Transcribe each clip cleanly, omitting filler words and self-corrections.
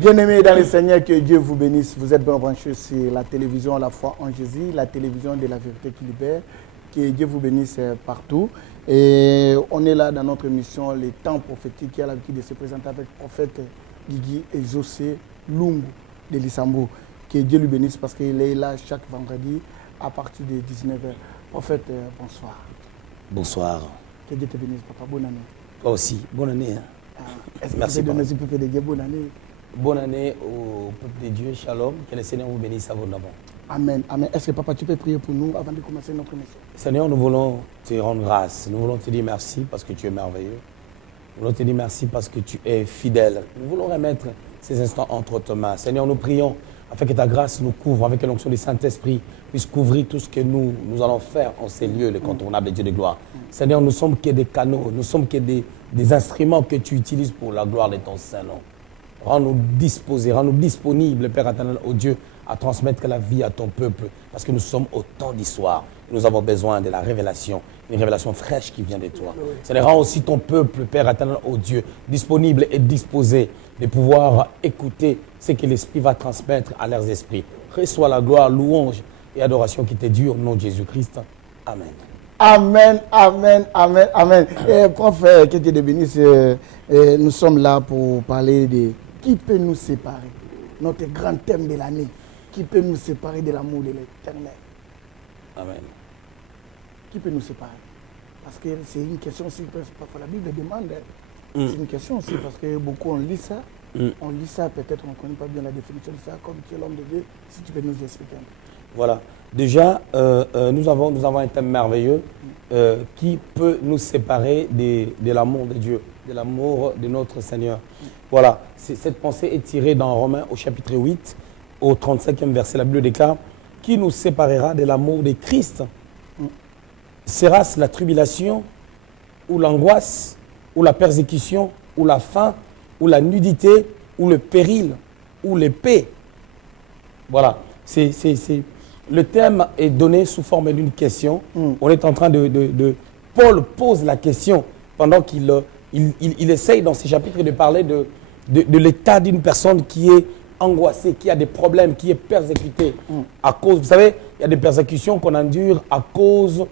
Bien-aimés dans le Seigneur, que Dieu vous bénisse. Vous êtes bien branchés sur la télévision La Foi en Jésus, la télévision de la vérité qui libère. Que Dieu vous bénisse partout. Et on est là dans notre émission, les temps prophétiques, qui a l'habitude de se présenter avec le prophète Guigui et José Lungu de Lissambo. Que Dieu lui bénisse parce qu'il est là chaque vendredi à partir de 19h. Prophète, bonsoir. Bonsoir. Que Dieu te bénisse, papa. Bonne année. Toi aussi, bonne année. Est-ce que merci. Merci. Vous pouvez dire bonne année? Bonne année au peuple de Dieu, shalom, que le Seigneur vous bénisse abondamment. Amen, amen. Est-ce que papa, tu peux prier pour nous avant de commencer notre émission? Seigneur, nous voulons te rendre grâce, nous voulons te dire merci parce que tu es merveilleux. Nous voulons te dire merci parce que tu es fidèle. Nous voulons remettre ces instants entre tes mains. Seigneur, nous prions afin que ta grâce nous couvre, avec l'onction du Saint-Esprit, puisse couvrir tout ce que nous allons faire en ces lieux, les contournables Dieu de gloire. Seigneur, nous sommes que des canaux, nous sommes que des instruments que tu utilises pour la gloire de ton Saint-Nom. Rends-nous disposés, rends-nous disponibles, Père éternel, ô Dieu, à transmettre la vie à ton peuple. Parce que nous sommes au temps d'histoire. Nous avons besoin de la révélation, une révélation fraîche qui vient de toi. Seigneur, rends aussi ton peuple, Père éternel, ô Dieu, disponible et disposé de pouvoir écouter ce que l'Esprit va transmettre à leurs esprits. Reçois la gloire, louange et adoration qui t'est due au nom de Jésus-Christ. Amen. Amen, amen, amen, amen. Prof, que Dieu te bénisse. Nous sommes là pour parler de qui peut nous séparer. Notre grand thème de l'année. Qui peut nous séparer de l'amour de l'Éternel? Amen. Qui peut nous séparer? Parce que c'est une question aussi, parfois la Bible demande. C'est une question aussi, parce que beaucoup on lit ça. On lit ça, peut-être on ne connaît pas bien la définition de ça, comme tu es l'homme de Dieu, si tu peux nous expliquer un peu. Voilà. Déjà, nous avons un thème merveilleux qui peut nous séparer de l'amour de Dieu, de l'amour de notre Seigneur. Voilà. Cette pensée est tirée dans Romains au chapitre 8, au 35e verset. La Bible déclare « Qui nous séparera de l'amour de Christ? Sera-ce la tribulation, ou l'angoisse, ou la persécution, ou la faim, ou la nudité, ou le péril, ou l'épée ?» Voilà. Le thème est donné sous forme d'une question. On est en train Paul pose la question pendant qu'il essaye dans ces chapitres de parler de l'état d'une personne qui est angoissée, qui a des problèmes, qui est persécutée à cause, vous savez, il y a des persécutions qu'on endure à cause,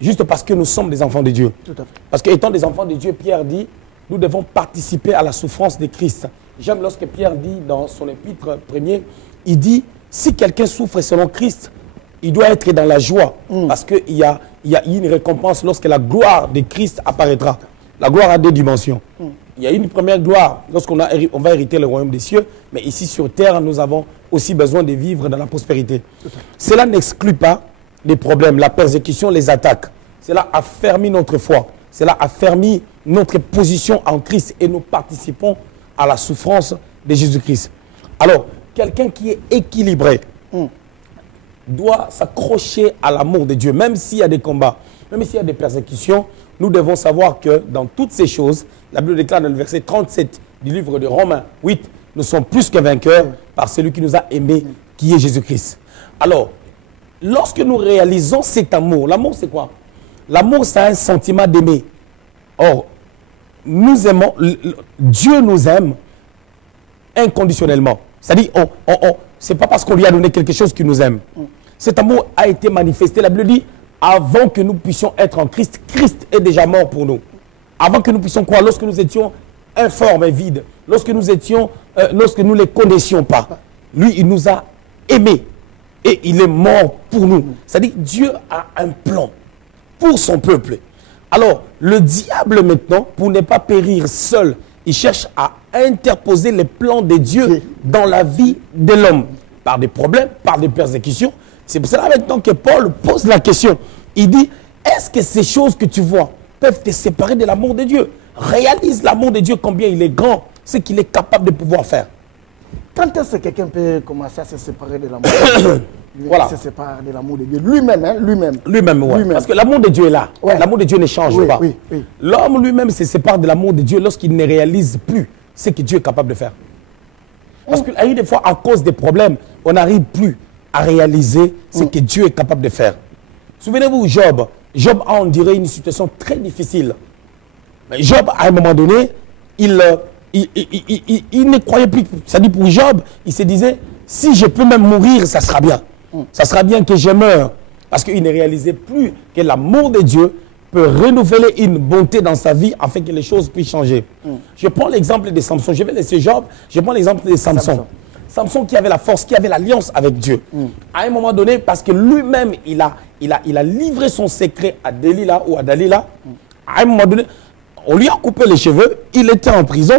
juste parce que nous sommes des enfants de Dieu. Tout à fait. Parce qu'étant des enfants de Dieu, Pierre dit, nous devons participer à la souffrance de Christ. J'aime lorsque Pierre dit dans son épître premier, il dit, si quelqu'un souffre selon Christ, il doit être dans la joie, parce qu'il y a une récompense lorsque la gloire de Christ apparaîtra. La gloire a deux dimensions. Il y a une première gloire lorsqu'on va hériter le royaume des cieux, mais ici sur terre, nous avons aussi besoin de vivre dans la prospérité. Cela n'exclut pas les problèmes, la persécution, les attaques. Cela affermit notre foi. Cela affermit notre position en Christ et nous participons à la souffrance de Jésus-Christ. Alors, quelqu'un qui est équilibré doit s'accrocher à l'amour de Dieu, même s'il y a des combats, même s'il y a des persécutions. Nous devons savoir que dans toutes ces choses, la Bible déclare dans le verset 37 du livre de Romains 8, nous sommes plus que vainqueurs par celui qui nous a aimés, qui est Jésus-Christ. Alors, lorsque nous réalisons cet amour, l'amour c'est quoi? L'amour c'est un sentiment d'aimer. Or, nous aimons, Dieu nous aime inconditionnellement. C'est-à-dire, ce n'est pas parce qu'on lui a donné quelque chose qu'il nous aime. Cet amour a été manifesté. La Bible dit, avant que nous puissions être en Christ, Christ est déjà mort pour nous. Avant que nous puissions croire, lorsque nous étions informes et vides, lorsque nous ne les connaissions pas, lui, il nous a aimés et il est mort pour nous. C'est-à-dire, Dieu a un plan pour son peuple. Alors, le diable maintenant, pour ne pas périr seul, il cherche à interposer les plans de Dieu dans la vie de l'homme. Par des problèmes, par des persécutions. C'est pour cela maintenant que Paul pose la question. Il dit, est-ce que ces choses que tu vois peuvent te séparer de l'amour de Dieu? Réalise l'amour de Dieu, combien il est grand, ce qu'il est capable de pouvoir faire. Quand est-ce que quelqu'un peut commencer à se séparer de l'amour de Dieu? Voilà. Se sépare de l'amour de Dieu. Lui-même, hein, lui-même. Lui-même, ouais. Parce que l'amour de Dieu est là. Ouais. L'amour de Dieu ne change pas. Oui. L'homme lui-même se sépare de l'amour de Dieu lorsqu'il ne réalise plus ce que Dieu est capable de faire. Parce qu'il y a eu des fois, à cause des problèmes, on n'arrive plus à réaliser ce que Dieu est capable de faire. Souvenez-vous, Job. Job a, on dirait, une situation très difficile. Mais Job, à un moment donné, il il ne croyait plus. Ça dit pour Job, il se disait, si je peux même mourir, ça sera bien. Ça sera bien que je meure. Parce qu'il ne réalisait plus que l'amour de Dieu peut renouveler une bonté dans sa vie afin que les choses puissent changer. Je prends l'exemple de Samson. Je vais laisser Job. Je prends l'exemple de Samson. Samson qui avait la force, qui avait l'alliance avec Dieu. À un moment donné, parce que lui-même, il a livré son secret à Delilah ou à Dalila. À un moment donné, on lui a coupé les cheveux. Il était en prison.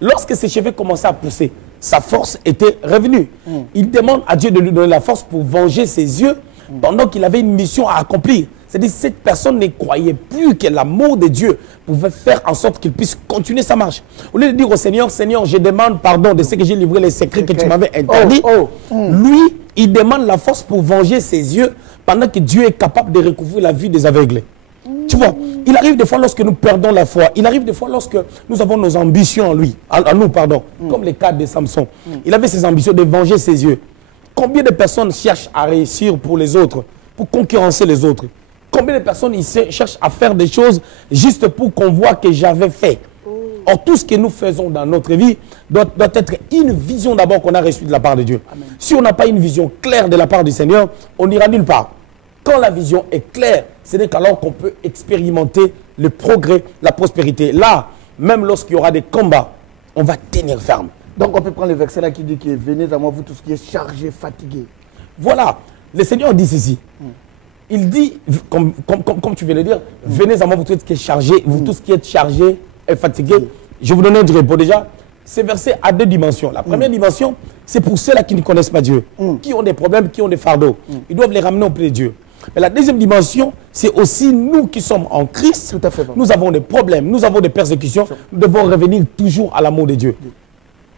Lorsque ses cheveux commençaient à pousser, sa force était revenue. Il demande à Dieu de lui donner la force pour venger ses yeux pendant qu'il avait une mission à accomplir. C'est-à-dire que cette personne ne croyait plus que l'amour de Dieu pouvait faire en sorte qu'il puisse continuer sa marche. Au lieu de dire au Seigneur, Seigneur, je demande pardon de ce que j'ai livré, les secrets que tu m'avais interdits. Lui, il demande la force pour venger ses yeux pendant que Dieu est capable de recouvrir la vue des aveugles. Tu vois, il arrive des fois lorsque nous perdons la foi, il arrive des fois lorsque nous avons nos ambitions en lui, en nous, pardon, comme le cas de Samson. Il avait ses ambitions de venger ses yeux. Combien de personnes cherchent à réussir pour les autres, pour concurrencer les autres? Combien de personnes cherchent à faire des choses juste pour qu'on voit que j'avais fait? Or, tout ce que nous faisons dans notre vie doit être une vision d'abord qu'on a reçue de la part de Dieu. Amen. Si on n'a pas une vision claire de la part du Seigneur, on n'ira nulle part. Quand la vision est claire, ce n'est qu'alors qu'on peut expérimenter le progrès, la prospérité. Là, même lorsqu'il y aura des combats, on va tenir ferme. Donc on peut prendre le verset là qui dit que venez à moi vous tous qui êtes chargés, fatigués. Voilà, le Seigneur dit ceci. Il dit, comme tu viens de dire, venez à moi vous tous qui êtes chargés, vous tous qui êtes chargés et fatigués. Je vous donne un repos déjà. Ce verset a deux dimensions. La première dimension, c'est pour ceux-là qui ne connaissent pas Dieu, qui ont des problèmes, qui ont des fardeaux. Ils doivent les ramener auprès de Dieu. Mais la deuxième dimension, c'est aussi nous qui sommes en Christ. Tout à fait. Nous avons des problèmes, nous avons des persécutions. Nous devons revenir toujours à l'amour de Dieu.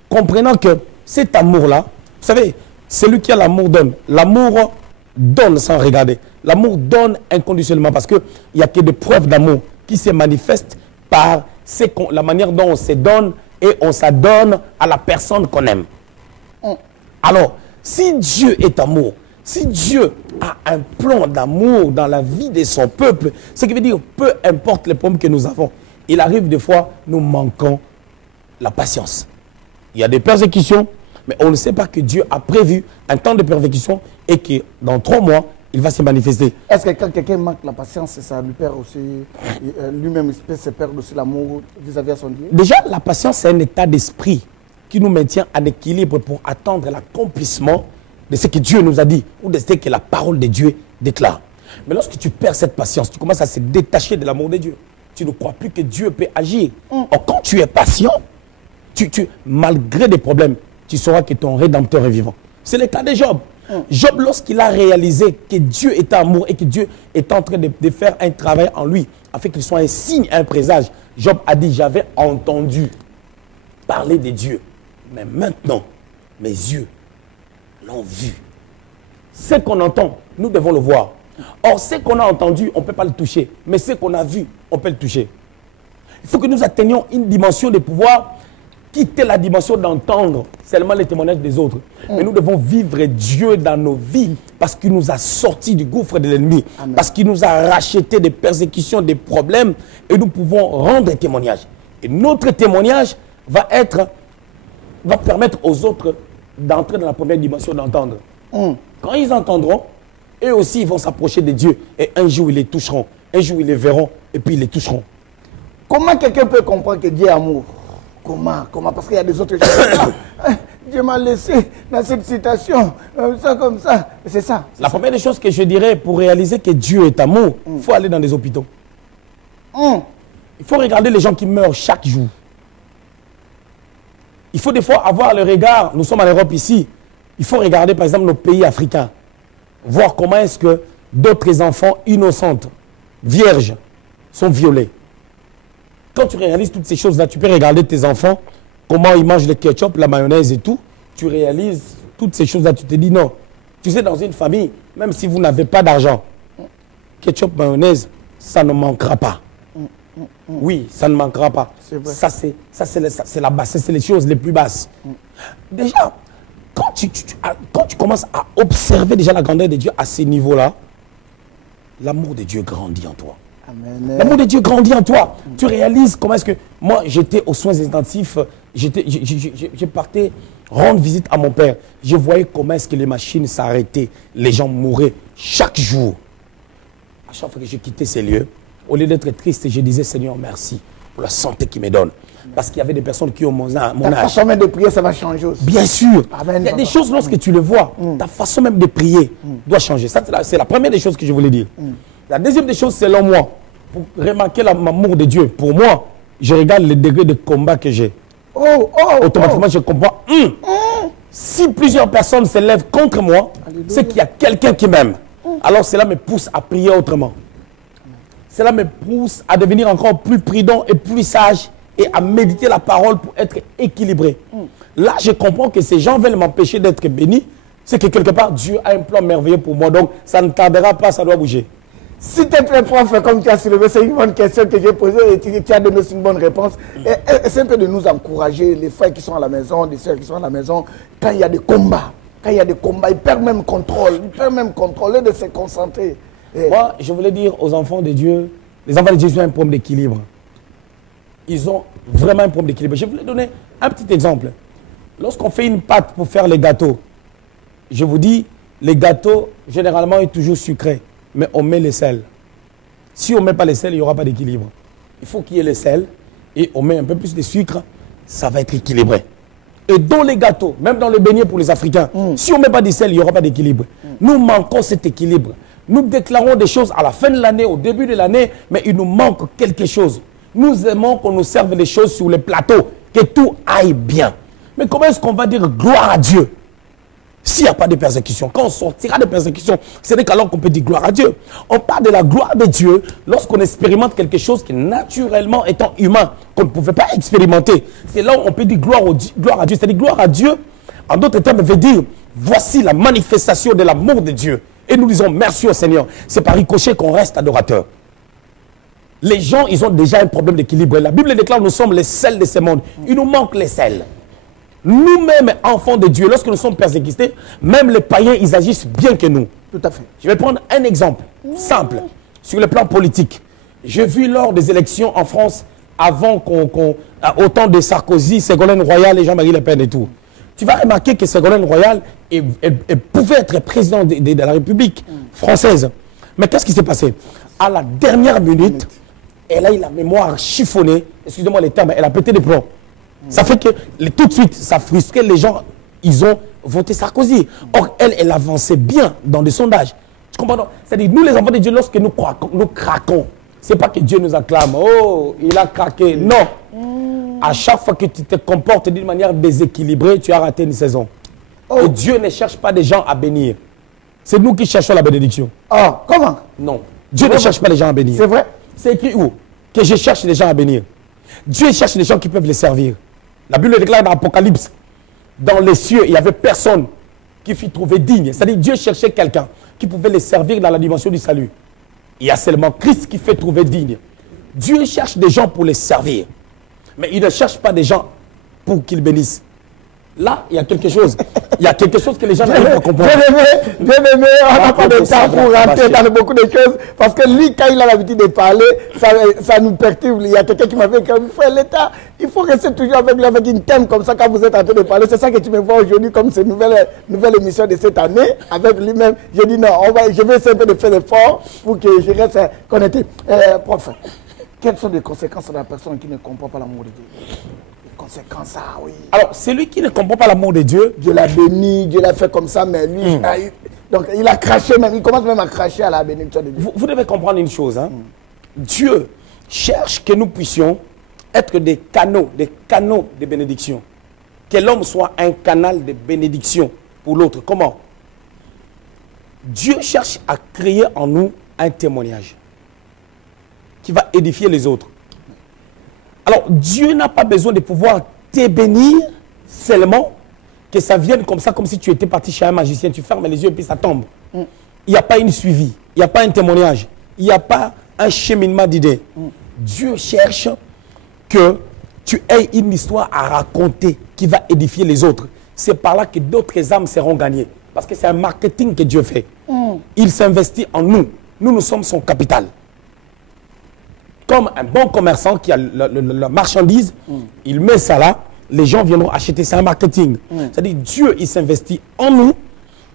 Comprenant que cet amour-là, vous savez, celui qui a l'amour donne. L'amour donne sans regarder. L'amour donne inconditionnellement parce qu'il n'y a que des preuves d'amour qui se manifestent par la manière dont on se donne et on s'adonne à la personne qu'on aime. Alors, si Dieu est amour, si Dieu a un plan d'amour dans la vie de son peuple, ce qui veut dire, peu importe les problèmes que nous avons, il arrive des fois, nous manquons la patience. Il y a des persécutions, mais on ne sait pas que Dieu a prévu un temps de persécution et que dans 3 mois, il va se manifester. Est-ce que quand quelqu'un manque la patience, ça lui perd aussi, lui-même il peut se perdre aussi l'amour vis-à-vis de son Dieu? Déjà, la patience, c'est un état d'esprit qui nous maintient en équilibre pour attendre l'accomplissement de ce que Dieu nous a dit ou de ce que la parole de Dieu déclare. Mais lorsque tu perds cette patience, tu commences à se détacher de l'amour de Dieu. Tu ne crois plus que Dieu peut agir. Or, quand tu es patient, malgré des problèmes, tu sauras que ton Rédempteur est vivant. C'est le cas de Job. Job, lorsqu'il a réalisé que Dieu est amour et que Dieu est en train de faire un travail en lui, afin qu'il soit un signe, un présage, Job a dit, j'avais entendu parler de Dieu, mais maintenant, mes yeux l'ont vu. Ce qu'on entend, nous devons le voir. Or, ce qu'on a entendu, on ne peut pas le toucher, mais ce qu'on a vu, on peut le toucher. Il faut que nous atteignions une dimension de pouvoir quitter la dimension d'entendre seulement les témoignages des autres. Mais nous devons vivre Dieu dans nos vies parce qu'il nous a sortis du gouffre de l'ennemi, parce qu'il nous a racheté des persécutions, des problèmes, et nous pouvons rendre un témoignage. Et notre témoignage va permettre aux autres d'entrer dans la première dimension d'entendre. Quand ils entendront, eux aussi ils vont s'approcher de Dieu et un jour ils les toucheront, un jour ils les verront et puis ils les toucheront. Comment quelqu'un peut comprendre que Dieu est amour? Comment? Parce qu'il y a des autres choses. Dieu m'a laissé dans cette situation, comme ça. C'est ça. La première des choses que je dirais pour réaliser que Dieu est amour, il faut aller dans des hôpitaux. Il faut regarder les gens qui meurent chaque jour. Il faut des fois avoir le regard, nous sommes en Europe ici, il faut regarder par exemple nos pays africains, voir comment est-ce que d'autres enfants innocentes, vierges, sont violés. Quand tu réalises toutes ces choses-là, tu peux regarder tes enfants, comment ils mangent le ketchup, la mayonnaise et tout. Tu réalises toutes ces choses-là, tu te dis non. Tu sais, dans une famille, même si vous n'avez pas d'argent, ketchup, mayonnaise, ça ne manquera pas. Oui, ça ne manquera pas. Ça, c'est la base, c'est les choses les plus basses. Déjà, quand tu commences à observer déjà la grandeur de Dieu à ces niveaux-là, l'amour de Dieu grandit en toi. L'amour de Dieu grandit en toi. Tu réalises comment est-ce que... Moi, j'étais aux soins intensifs je partais rendre visite à mon père. Je voyais comment est-ce que les machines s'arrêtaient, les gens mouraient chaque jour. À chaque fois que je quittais ces lieux, au lieu d'être triste, je disais Seigneur, merci pour la santé qu'il me donne. Parce qu'il y avait des personnes qui ont mon âge. Ta façon même de prier, ça va changer aussi. Bien sûr. Amen, il y a des choses, lorsque tu le vois, ta façon même de prier doit changer. Ça, c'est la première des choses que je voulais dire. La deuxième des choses, selon moi, pour remarquer l'amour de Dieu, pour moi, je regarde le degré de combat que j'ai. Automatiquement, je comprends. Si plusieurs personnes se lèvent contre moi, c'est qu'il y a quelqu'un qui m'aime. Alors cela me pousse à prier autrement. Cela me pousse à devenir encore plus prudent et plus sage et à méditer la parole pour être équilibré. Là, je comprends que ces gens veulent m'empêcher d'être béni. C'est que quelque part, Dieu a un plan merveilleux pour moi. Donc, ça ne tardera pas, ça doit bouger. Si tu es très prof, comme tu as soulevé, c'est une bonne question que j'ai posée et tu as donné une bonne réponse. C'est un peu de nous encourager, les frères qui sont à la maison, les sœurs qui sont à la maison, quand il y a des combats. Quand il y a des combats, ils perdent même contrôle. Ils perdent même contrôle de se concentrer. Moi, je voulais dire aux enfants de Dieu, les enfants de Dieu ont un problème d'équilibre. Ils ont vraiment un problème d'équilibre. Je voulais donner un petit exemple. Lorsqu'on fait une pâte pour faire les gâteaux, je vous dis, les gâteaux, généralement, sont toujours sucrés. Mais on met les sels. Si on ne met pas les sels, il n'y aura pas d'équilibre. Il faut qu'il y ait les sels et on met un peu plus de sucre, ça va être équilibré. Et dans les gâteaux, même dans le beignet pour les Africains, si on ne met pas de sel, il n'y aura pas d'équilibre. Nous manquons cet équilibre. Nous déclarons des choses à la fin de l'année, au début de l'année, mais il nous manque quelque chose. Nous aimons qu'on nous serve les choses sur le plateau, que tout aille bien. Mais comment est-ce qu'on va dire gloire à Dieu s'il n'y a pas de persécution? Quand on sortira de persécution, c'est alors qu'on peut dire gloire à Dieu. On parle de la gloire de Dieu lorsqu'on expérimente quelque chose qui, naturellement étant humain, qu'on ne pouvait pas expérimenter. C'est là où on peut dire gloire à Dieu. C'est-à-dire gloire à Dieu, en d'autres termes, veut dire voici la manifestation de l'amour de Dieu. Et nous disons merci au Seigneur. C'est par ricochet qu'on reste adorateur. Les gens, ils ont déjà un problème d'équilibre. La Bible déclare nous sommes les sels de ce monde. Il nous manque les sels. Nous-mêmes, enfants de Dieu, lorsque nous sommes persécutés, même les païens, ils agissent bien que nous. Tout à fait. Je vais prendre un exemple simple sur le plan politique. J'ai vu lors des élections en France, avant au temps de Sarkozy, Ségolène Royal et Jean-Marie Le Pen et tout. Tu vas remarquer que Ségolène Royal elle pouvait être président de la République française. Mais qu'est-ce qui s'est passé? À la dernière minute, elle a eu la mémoire chiffonnée. Excusez-moi les termes, elle a pété des plombs. Ça fait que tout de suite, ça frustrait les gens. Ils ont voté Sarkozy. Or, elle avançait bien dans des sondages. Tu comprends? C'est-à-dire, nous les enfants de Dieu, lorsque nous craquons, c'est pas que Dieu nous acclame. Oh, il a craqué. Non. À chaque fois que tu te comportes d'une manière déséquilibrée, tu as raté une saison. Et Dieu ne cherche pas des gens à bénir. C'est nous qui cherchons la bénédiction. Comment? Non. Dieu ne cherche pas les gens à bénir. C'est vrai? C'est écrit où? Que je cherche les gens à bénir. Dieu cherche les gens qui peuvent les servir. La Bible déclare dans l'Apocalypse, dans les cieux, il n'y avait personne qui fut trouvé digne. C'est-à-dire Dieu cherchait quelqu'un qui pouvait les servir dans la dimension du salut. Il y a seulement Christ qui fait trouver digne. Dieu cherche des gens pour les servir. Mais il ne cherche pas des gens pour qu'ils bénissent. Là, il y a quelque chose. Il y a quelque chose que les gens n'arrivent pas à comprendre. Bien aimé, on n'a pas de temps pour rentrer dans beaucoup de choses. Parce que lui, quand il a l'habitude de parler, ça nous perturbe. Il y a quelqu'un qui m'avait dit, frère l'État, il faut rester toujours avec lui, avec une thème comme ça quand vous êtes en train de parler. C'est ça que tu me vois aujourd'hui comme cette nouvelle émission de cette année, avec lui-même. Je dis non, je vais essayer de faire l'effort pour que je reste connecté. Prof, quelles sont les conséquences de la personne qui ne comprend pas l'amour de Dieu? Conséquences, oui. Alors, celui qui ne comprend pas l'amour de Dieu, Dieu l'a béni, Dieu l'a fait comme ça, mais lui, donc il a craché même, il commence même à cracher à la bénédiction de Dieu. Vous devez comprendre une chose. Dieu cherche que nous puissions être des canaux de bénédiction. Que l'homme soit un canal de bénédiction pour l'autre. Comment? Dieu cherche à créer en nous un témoignage qui va édifier les autres. Alors, Dieu n'a pas besoin de pouvoir te bénir seulement que ça vienne comme ça, comme si tu étais parti chez un magicien. Tu fermes les yeux et puis ça tombe. Il n'y a pas une suivi, il n'y a pas un témoignage, il n'y a pas un cheminement d'idées. Dieu cherche que tu aies une histoire à raconter qui va édifier les autres. C'est par là que d'autres âmes seront gagnées. Parce que c'est un marketing que Dieu fait. Il s'investit en nous. Nous sommes son capital. Comme un bon commerçant qui a la marchandise, il met ça là, les gens viendront acheter. C'est un marketing. C'est-à-dire Dieu, il s'investit en nous.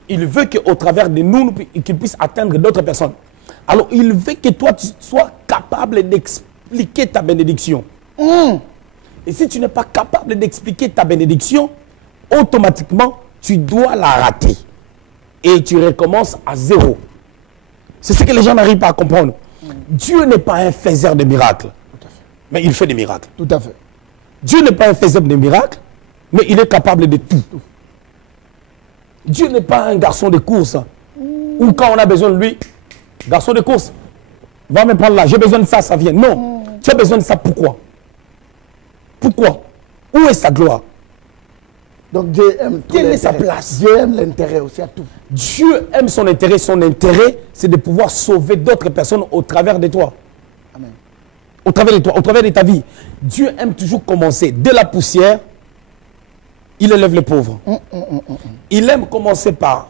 Il veut qu'au travers de nous, qu'il puisse atteindre d'autres personnes. Alors, il veut que toi, tu sois capable d'expliquer ta bénédiction. Et si tu n'es pas capable d'expliquer ta bénédiction, automatiquement, tu dois la rater. Et tu recommences à zéro. C'est ce que les gens n'arrivent pas à comprendre. Dieu n'est pas un faiseur de miracles, mais il fait des miracles. Tout à fait. Dieu n'est pas un faiseur de miracles, mais il est capable de tout. Dieu n'est pas un garçon de course, où quand on a besoin de lui, garçon de course, va me prendre là, j'ai besoin de ça, ça vient. Non, tu as besoin de ça, pourquoi? Pourquoi? Où est sa gloire? Donc Dieu aime tout. Quelle est sa place? Dieu aime l'intérêt aussi à tout. Dieu aime son intérêt. Son intérêt, c'est de pouvoir sauver d'autres personnes au travers de toi. Amen. Au travers de toi, au travers de ta vie. Dieu aime toujours commencer de la poussière. Il élève les pauvres. Il aime commencer par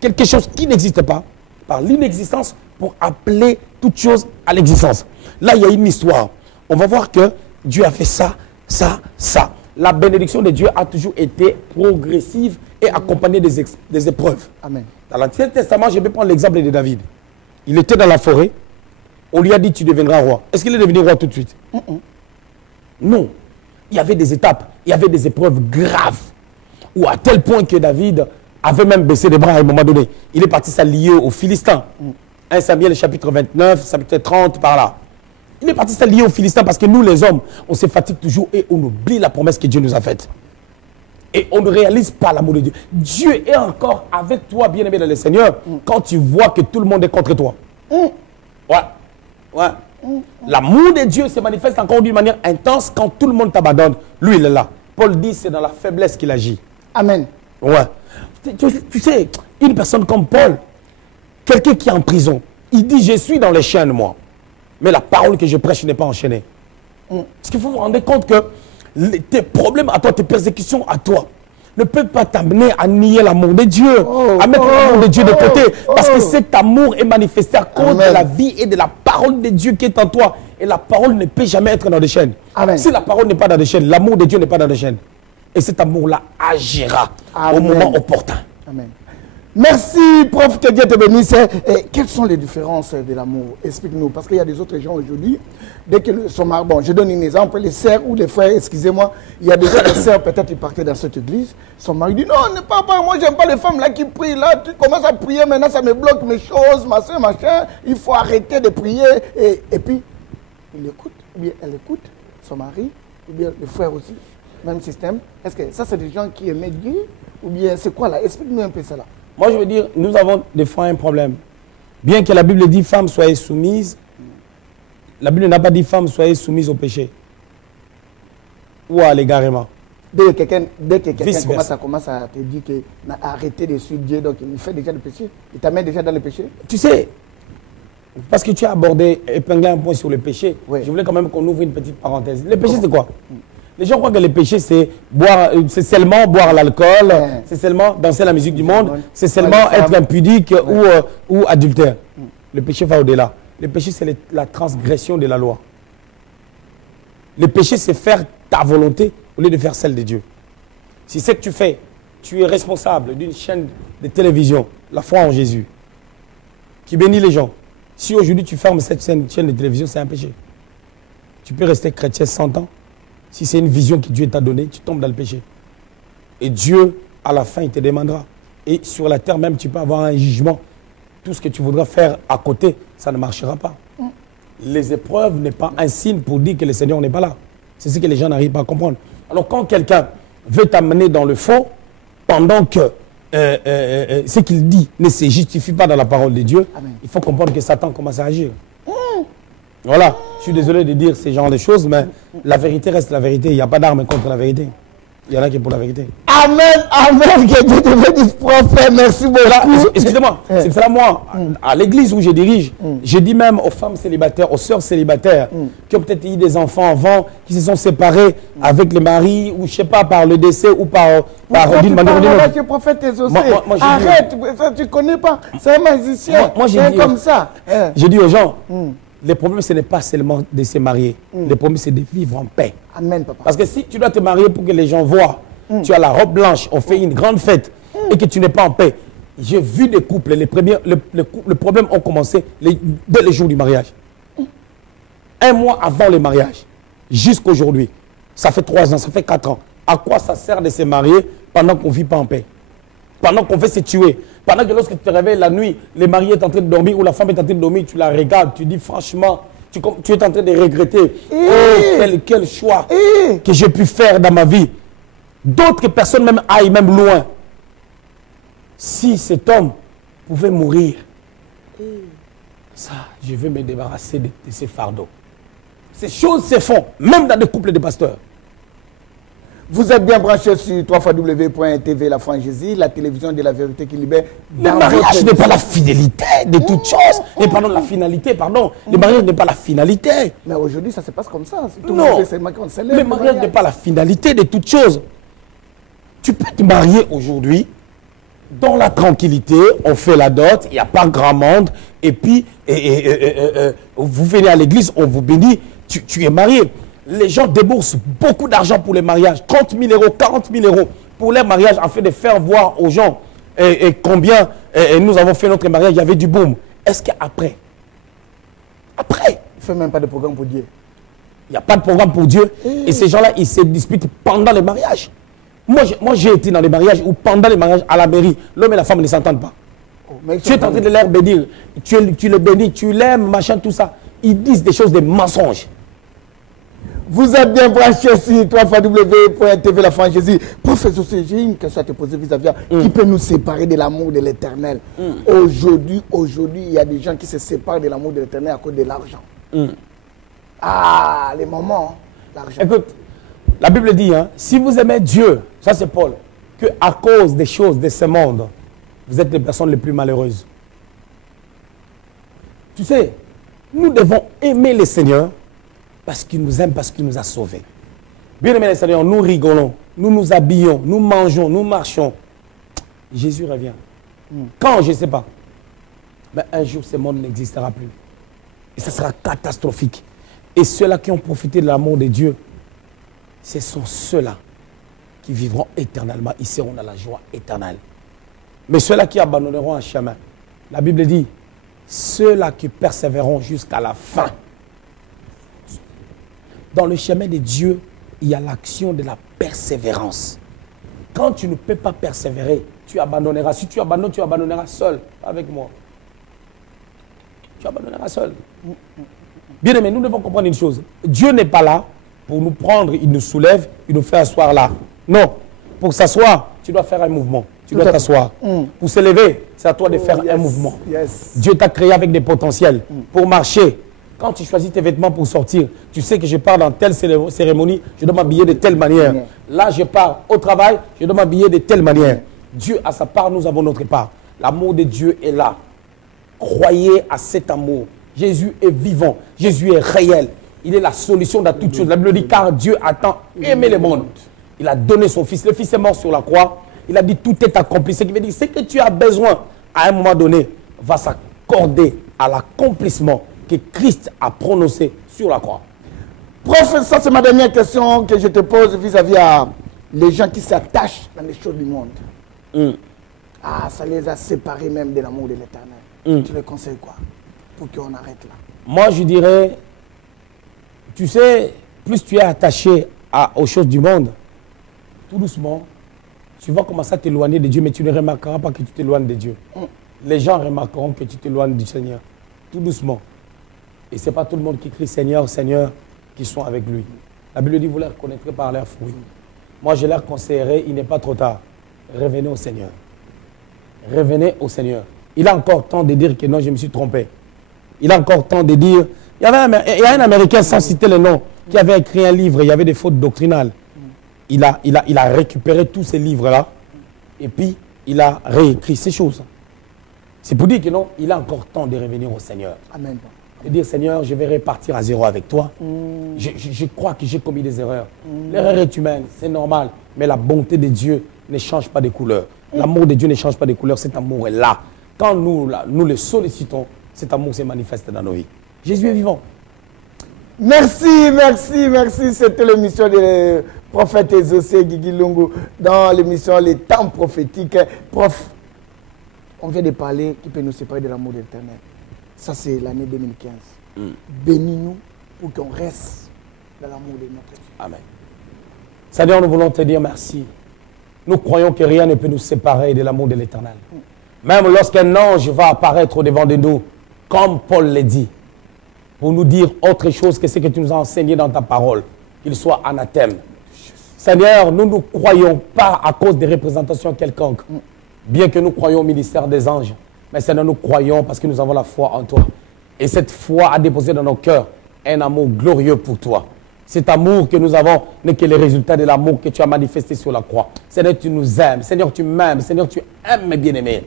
quelque chose qui n'existe pas, par l'inexistence, pour appeler toute chose à l'existence. Là, il y a une histoire. On va voir que Dieu a fait ça, ça, ça. La bénédiction de Dieu a toujours été progressive et accompagnée des épreuves. Amen. Dans l'Ancien Testament, je vais prendre l'exemple de David. Il était dans la forêt. On lui a dit, tu deviendras roi. Est-ce qu'il est devenu roi tout de suite? Non. Il y avait des étapes, il y avait des épreuves graves. Ou à tel point que David avait même baissé les bras à un moment donné. Il est parti s'allier aux Philistins. 1 Samuel chapitre 29, chapitre 30, par là. Il est parti s'allier aux Philistins parce que nous, les hommes, on se fatigue toujours et on oublie la promesse que Dieu nous a faite. Et on ne réalise pas l'amour de Dieu. Dieu est encore avec toi, bien-aimé dans le Seigneur, quand tu vois que tout le monde est contre toi. Ouais. L'amour de Dieu se manifeste encore d'une manière intense quand tout le monde t'abandonne. Lui, il est là. Paul dit, c'est dans la faiblesse qu'il agit. Amen. Ouais. Tu sais, une personne comme Paul, quelqu'un qui est en prison, il dit, je suis dans les chaînes, moi. Mais la parole que je prêche n'est pas enchaînée. Parce qu'il faut vous rendre compte que tes problèmes à toi, tes persécutions à toi, ne peuvent pas t'amener à nier l'amour de Dieu, à mettre l'amour de Dieu de côté. Parce que cet amour est manifesté à cause de la vie et de la parole de Dieu qui est en toi. Et la parole ne peut jamais être dans des chaînes. Amen. Si la parole n'est pas dans des chaînes, l'amour de Dieu n'est pas dans des chaînes. Et cet amour-là agira au moment opportun. Amen. Merci, prof, que Dieu te bénisse. Et quelles sont les différences de l'amour? Explique-nous. Parce qu'il y a des autres gens aujourd'hui, dès que son mari, bon, je donne un exemple, les sœurs ou les frères, excusez-moi, il y a déjà des sœurs, peut-être ils partaient dans cette église, son mari dit, non, ne parle pas, moi j'aime pas les femmes là qui prient, là, tu commences à prier, maintenant ça me bloque mes choses, machin, il faut arrêter de prier. Et puis, il écoute, ou bien elle écoute, son mari, ou bien le frère aussi, même système. Est-ce que ça c'est des gens qui aiment Dieu, ou bien c'est quoi là? Explique-nous un peu ça là. Moi, je veux dire, nous avons des fois un problème. Bien que la Bible dit, femmes, soyez soumises, la Bible n'a pas dit, femmes, soyez soumises au péché. Ou à l'égarement. Dès que quelqu'un commence à te dire que arrêtez de suivre Dieu, donc il fait déjà le péché. Il t'amène déjà dans le péché. Tu sais, parce que tu as abordé, épinglé un point sur le péché, je voulais quand même qu'on ouvre une petite parenthèse. Le péché, c'est quoi? Les gens croient que le péché, c'est seulement boire l'alcool, c'est seulement danser la musique du monde, c'est seulement être impudique ou adultère. Le péché va au-delà. Le péché, c'est la transgression de la loi. Le péché, c'est faire ta volonté au lieu de faire celle de Dieu. Si c'est que tu fais, tu es responsable d'une chaîne de télévision, la foi en Jésus, qui bénit les gens. Si aujourd'hui tu fermes cette chaîne de télévision, c'est un péché. Tu peux rester chrétien 100 ans. Si c'est une vision que Dieu t'a donnée, tu tombes dans le péché. Et Dieu, à la fin, il te demandera. Et sur la terre même, tu peux avoir un jugement. Tout ce que tu voudras faire à côté, ça ne marchera pas. Les épreuves n'est pas un signe pour dire que le Seigneur n'est pas là. C'est ce que les gens n'arrivent pas à comprendre. Alors quand quelqu'un veut t'amener dans le faux, pendant que ce qu'il dit ne se justifie pas dans la parole de Dieu, Amen. Il faut comprendre que Satan commence à agir. Voilà, je suis désolé de dire ce genre de choses, mais la vérité reste la vérité. Il n'y a pas d'arme contre la vérité. Il y en a qui est pour la vérité. Amen, amen, que Dieu te bénisse, prophète, merci beaucoup. Excusez-moi, c'est cela moi, à l'église où je dirige, je dis même aux femmes célibataires, aux sœurs célibataires, qui ont peut-être eu des enfants avant, qui se sont séparés avec les maris, ou je ne sais pas, par le décès, ou par d'une manière ou d'une autre. Le prophète est aussi. Arrête, ça, tu ne connais pas, c'est un magicien, c'est comme ça. J'ai dit aux gens, le problème, ce n'est pas seulement de se marier. Le problème, c'est de vivre en paix. Amen, papa. Parce que si tu dois te marier pour que les gens voient, tu as la robe blanche, on fait une grande fête, et que tu n'es pas en paix. J'ai vu des couples, les problèmes ont commencé dès le jour du mariage. Un mois avant le mariage, jusqu'à aujourd'hui. Ça fait 3 ans, ça fait 4 ans. À quoi ça sert de se marier pendant qu'on ne vit pas en paix? Pendant qu'on veut se tuer. Pendant que lorsque tu te réveilles la nuit, le mari est en train de dormir ou la femme est en train de dormir, tu la regardes, tu dis franchement, tu es en train de regretter. Oh, quel choix que j'ai pu faire dans ma vie. D'autres personnes même aillent même loin. Si cet homme pouvait mourir, ça, je vais me débarrasser de ces fardeaux. Ces choses se font, même dans des couples de pasteurs. Vous êtes bien branchés sur www.tv La Foi en Jésus, la télévision de la vérité qui libère. Le mariage n'est pas la fidélité de toutes choses. Et pardon, la finalité, pardon. Le mariage n'est pas la finalité. Mais aujourd'hui, ça se passe comme ça. Non, le mariage n'est pas la finalité de toutes choses. Tu peux te marier aujourd'hui dans la tranquillité, on fait la dot, il n'y a pas grand monde, et puis vous venez à l'église, on vous bénit, tu es marié. Les gens déboursent beaucoup d'argent pour les mariages, 30 000 euros, 40 000 euros pour les mariages, afin de faire voir aux gens combien nous avons fait notre mariage, il y avait du boom. Est-ce qu'après, il ne fait même pas de programme pour Dieu. Il n'y a pas de programme pour Dieu, et ces gens-là, ils se disputent pendant les mariages. Moi, j'ai été dans les mariages où pendant les mariages à la mairie, l'homme et la femme ne s'entendent pas. Tu es en train de leur bénir, tu le bénis, tu l'aimes, machin, tout ça. Ils disent des choses, des mensonges. Vous êtes bien branchés sur www.tv La Foi en Jésus. Professeur, j'ai une question à te poser vis-à-vis. Qui peut nous séparer de l'amour de l'Éternel? Aujourd'hui, il y a des gens qui se séparent de l'amour de l'Éternel à cause de l'argent. Ah, les moments, l'argent. Écoute, la Bible dit, hein, si vous aimez Dieu, ça c'est Paul, que à cause des choses de ce monde, vous êtes les personnes les plus malheureuses. Tu sais, nous devons aimer le Seigneur parce qu'il nous aime, parce qu'il nous a sauvés. Bien aimé le Seigneur, nous rigolons, nous nous habillons, nous mangeons, nous marchons. Jésus revient. Quand, je ne sais pas. Mais un jour, ce monde n'existera plus. Et ça sera catastrophique. Et ceux-là qui ont profité de l'amour de Dieu, ce sont ceux-là qui vivront éternellement. Ils seront dans la joie éternelle. Mais ceux-là qui abandonneront un chemin, la Bible dit, ceux-là qui persévéreront jusqu'à la fin. Dans le chemin de Dieu, il y a l'action de la persévérance. Quand tu ne peux pas persévérer, tu abandonneras. Si tu abandonnes, tu abandonneras seul, avec moi. Tu abandonneras seul. Bien aimé, nous devons comprendre une chose. Dieu n'est pas là pour nous prendre, il nous soulève, il nous fait asseoir là. Non. Pour s'asseoir, tu dois faire un mouvement. Tu dois t'asseoir. Pour se lever, c'est à toi de faire un mouvement. Dieu t'a créé avec des potentiels. Pour marcher, quand tu choisis tes vêtements pour sortir, tu sais que je pars dans telle cérémonie, je dois m'habiller de telle manière. Là, je pars au travail, je dois m'habiller de telle manière. Dieu a sa part, nous avons notre part. L'amour de Dieu est là. Croyez à cet amour. Jésus est vivant. Jésus est réel. Il est la solution dans toutes choses. La Bible dit, car Dieu a tant aimé le monde. Il a donné son Fils. Le Fils est mort sur la croix. Il a dit, tout est accompli. Ce qui veut dire, ce que tu as besoin, à un moment donné, va s'accorder à l'accomplissement que Christ a prononcé sur la croix. Prof, ça c'est ma dernière question que je te pose vis-à-vis à les gens qui s'attachent dans les choses du monde. Ah, ça les a séparés même de l'amour de l'Éternel. Tu les conseilles quoi pour qu'on arrête là? Moi, je dirais, tu sais, plus tu es attaché aux choses du monde, tout doucement, tu vas commencer à t'éloigner de Dieu, mais tu ne remarqueras pas que tu t'éloignes de Dieu. Les gens remarqueront que tu t'éloignes du Seigneur, tout doucement. Et ce n'est pas tout le monde qui crie Seigneur, Seigneur, qui sont avec lui. La Bible dit, vous les reconnaîtrez par leurs fruits. Moi, je leur conseillerais, il n'est pas trop tard. Revenez au Seigneur. Revenez au Seigneur. Il a encore temps de dire que non, je me suis trompé. Il a encore temps de dire... Il y a un Américain, sans citer le nom, qui avait écrit un livre, il y avait des fautes doctrinales. Il a récupéré tous ces livres-là, et puis il a réécrit ces choses. C'est pour dire que non, il a encore temps de revenir au Seigneur. Amen. De dire, Seigneur, je vais repartir à zéro avec toi. Je crois que j'ai commis des erreurs. L'erreur est humaine, c'est normal. Mais la bonté de Dieu ne change pas de couleur. L'amour de Dieu ne change pas de couleur. Cet amour est là. Quand nous le sollicitons, cet amour se manifeste dans nos vies. Jésus est vivant. Merci, merci, merci. C'était l'émission du prophète Exaucé Guigui Lungu dans l'émission Les Temps prophétiques. Prof, on vient de parler qui peut nous séparer de l'amour éternel. Ça, c'est l'année 2015. Bénis-nous pour qu'on reste dans l'amour de notre Dieu. Amen. Seigneur, nous voulons te dire merci. Nous croyons que rien ne peut nous séparer de l'amour de l'Éternel. Même lorsqu'un ange va apparaître au-devant de nous, comme Paul l'a dit, pour nous dire autre chose que ce que tu nous as enseigné dans ta parole, qu'il soit anathème. Seigneur, nous ne croyons pas à cause des représentations quelconques, bien que nous croyons au ministère des anges. Mais Seigneur, nous croyons parce que nous avons la foi en toi. Et cette foi a déposé dans nos cœurs un amour glorieux pour toi. Cet amour que nous avons n'est que le résultat de l'amour que tu as manifesté sur la croix. Seigneur, tu nous aimes. Seigneur, tu m'aimes. Seigneur, tu aimes mes bien-aimés.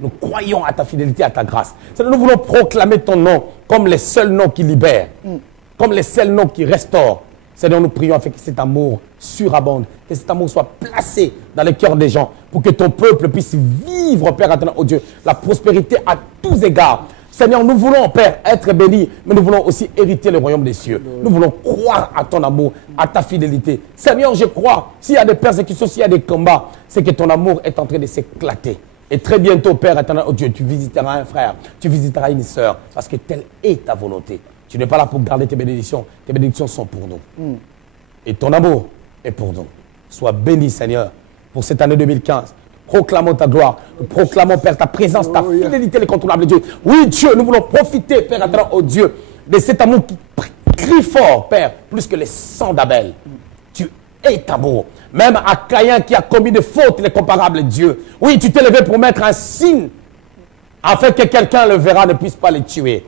Nous croyons à ta fidélité, à ta grâce. Seigneur, nous voulons proclamer ton nom comme le seul nom qui libère, comme le seul nom qui restaure. Seigneur, nous prions afin que cet amour surabonde, que cet amour soit placé dans les cœurs des gens pour que ton peuple puisse vivre, Père éternel, oh Dieu, la prospérité à tous égards. Seigneur, nous voulons, Père, être bénis, mais nous voulons aussi hériter le royaume des cieux. Nous voulons croire à ton amour, à ta fidélité. Seigneur, je crois, s'il y a des persécutions, s'il y a des combats, c'est que ton amour est en train de s'éclater. Et très bientôt, Père éternel, oh Dieu, tu visiteras un frère, tu visiteras une sœur, parce que telle est ta volonté. Tu n'es pas là pour garder tes bénédictions sont pour nous. Et ton amour est pour nous. Sois béni, Seigneur, pour cette année 2015. Proclamons ta gloire. Nous proclamons, Père, ta présence, ta fidélité, l'incontournable Dieu. Oui, Dieu, nous voulons profiter, Père éternel, oh Dieu, de cet amour qui crie fort, Père, plus que les sang d'Abel. Tu es amour. Même à Caïn qui a commis des fautes, il est comparable, Dieu. Oui, tu t'es levé pour mettre un signe afin que quelqu'un le verra, ne puisse pas le tuer.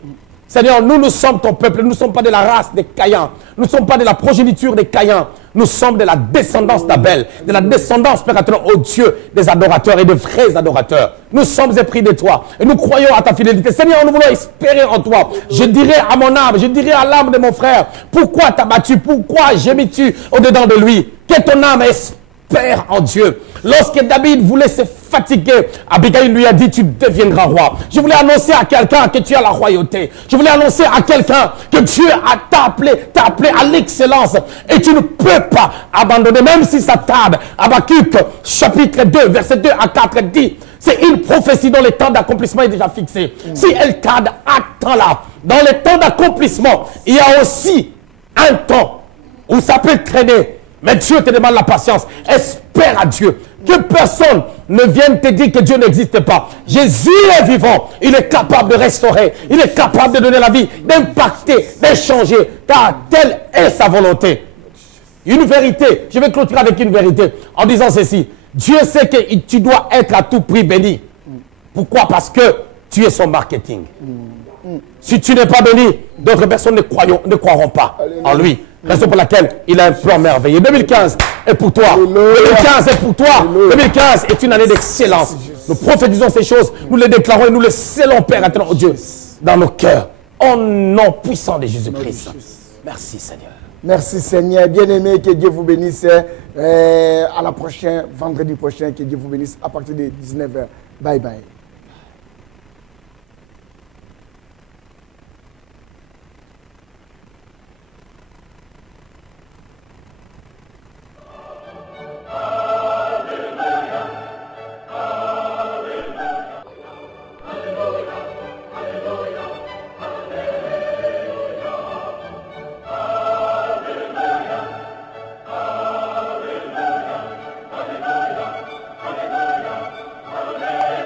Seigneur, nous sommes ton peuple. Nous ne sommes pas de la race des Caïns. Nous ne sommes pas de la progéniture des Caïns. Nous sommes de la descendance d'Abel. De la descendance, Père éternel, ô Dieu, des adorateurs et de vrais adorateurs. Nous sommes épris de toi. Et nous croyons à ta fidélité. Seigneur, nous voulons espérer en toi. Je dirai à mon âme, je dirai à l'âme de mon frère, pourquoi t'as battu? Pourquoi gémis-tu au-dedans de lui? Que ton âme espère en Dieu. Lorsque David voulait se fatiguer, Abigail lui a dit, tu deviendras roi. Je voulais annoncer à quelqu'un que tu as la royauté. Je voulais annoncer à quelqu'un que Dieu t'a appelé à l'excellence. Et tu ne peux pas abandonner, même si ça tarde. Habakkuk, chapitre 2, verset 2 à 4 dit, c'est une prophétie dont le temps d'accomplissement est déjà fixé. Si elle tarde, attends-la. Dans le temps d'accomplissement, il y a aussi un temps où ça peut traîner. Mais Dieu te demande la patience. Espère à Dieu. Que personne ne vienne te dire que Dieu n'existe pas. Jésus est vivant. Il est capable de restaurer. Il est capable de donner la vie, d'impacter, d'échanger. Car telle est sa volonté. Une vérité. Je vais clôturer avec une vérité en disant ceci. Dieu sait que tu dois être à tout prix béni. Pourquoi? Parce que tu es son marketing. Si tu n'es pas béni, d'autres personnes ne croiront pas en lui. Raison pour laquelle il a un plan merveilleux. 2015 est pour toi. 2015 est pour toi. 2015 est une année d'excellence. Nous prophétisons ces choses, nous les déclarons et nous les scellons, Père éternel, oh Dieu, dans nos cœurs. Au nom puissant de Jésus-Christ. Merci, Seigneur. Merci, Seigneur. Bien-aimé, que Dieu vous bénisse. À la prochaine, vendredi prochain, que Dieu vous bénisse à partir de 19h. Bye bye.